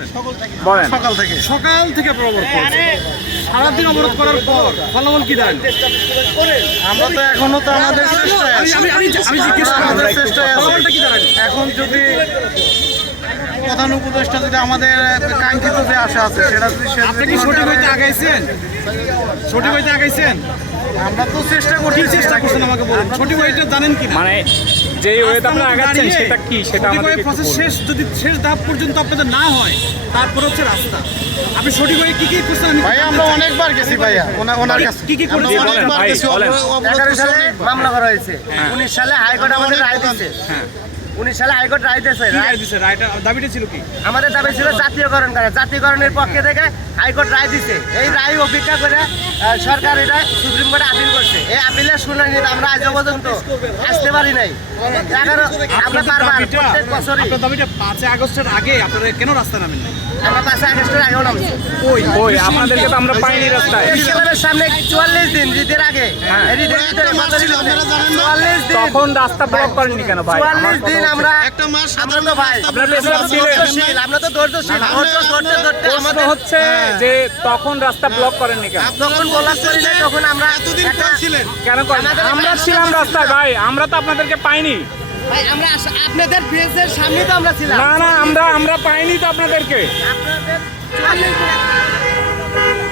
করছেন? সকাল থেকে আপনারা অবরোধ করছেন। সারাদিন অবরোধ করার পর ফলাফল কি দাঁড়ালো? আমরা তো এখনো তো আমাদের চেষ্টায় আছি। আমি জিজ্ঞেস আমাদের করছি চেষ্টায় আছি। ফলাফলটা কি দাঁড়ালো? এখন যদি প্রধান উপদেষ্টা যদি আমাদের কাঙ্ক্ষিত যে আশা আছে সেটা যদি আপনি কি সঠিক হইতে আগাইছেন? সঠিক হইতে আগাইছেন? আমরা তো চেষ্টা কি করছি। চেষ্টা করছেন আমাকে বলুন। সঠিক হইতে জানেন কি? মানে যে ওয়েতে আপনারা আগাচ্ছেন সেটা কি, সেটা আমাদের প্রসেস শেষ যদি শেষ ধাপ পর্যন্ত আপনাদের না হয় তারপর হচ্ছে রাস্তা। আপনি সঠিক হয়ে কি করছেন? আমি ভাইয়া আমরা অনেকবার গেছি ভাইয়া ওনার কাছে। কি আমরা করেছেন? অনেকবার ভাই, গেছি, বলেন। অবরোধ 11 সালে অনেকবার। মামলা করা হয়েছে। 19 সালে হাইকোর্ট আমাদের রায় দিয়েছে। হ্যাঁ 19 সালে হাইকোর্ট রায় দিয়েছে। কি রায় দিছে? রায়টা দাবিটা ছিল কি? আমাদের দাবি ছিল জাতীয়করণ করা। জাতীয়করণের পক্ষে থেকে হাইকোর্ট রায় দিছে। এই রায় অপেক্ষা করে সরকার এটা সুপ্রিম কোর্টে আপিল করছে। এই আপিলের শুনানি আমরা আজ পর্যন্ত আসতে পারি নাই। আমরা বারবার প্রত্যেক বছরই আপনার দাবিটা 5 আগস্টের আগে আপনারা কেন রাস্তা নামেন না? আমরা 5 আগস্টের আগেও নামছি। ওই আপনাদেরকে তো আমরা পাইনি রাস্তায়। ক্লাবের সামনে 44 দিন ঈদের আগে এই ঈদের ভিতরে একটা মাস ছিল, আপনারা জানেন না? 44 দিন তখন রাস্তা ব্লক করেননি কেন ভাই? 44 দিন আমরা একটা মাস আমরা তো ভাই আপনারা পেছনে ছিলেন। ধৈর্যশীল, আমরা তো ধৈর্যশীল। ধরতে প্রশ্ন আমাদের হচ্ছে যে তখন রাস্তা ব্লক করেননি কেন? যখন বলা করি না তখন আমরা এতদিন একটা- পর ছিলেন। কেন করেন? আমরা ছিলাম রাস্তায় ভাই, আমরা তো আপনাদেরকে পাইনি। ভাই আমরা আপনাদের পেজের সামনে তো আমরা ছিলাম। না আমরা পাইনি তো আপনাদেরকে। আপনাদের 44 দিন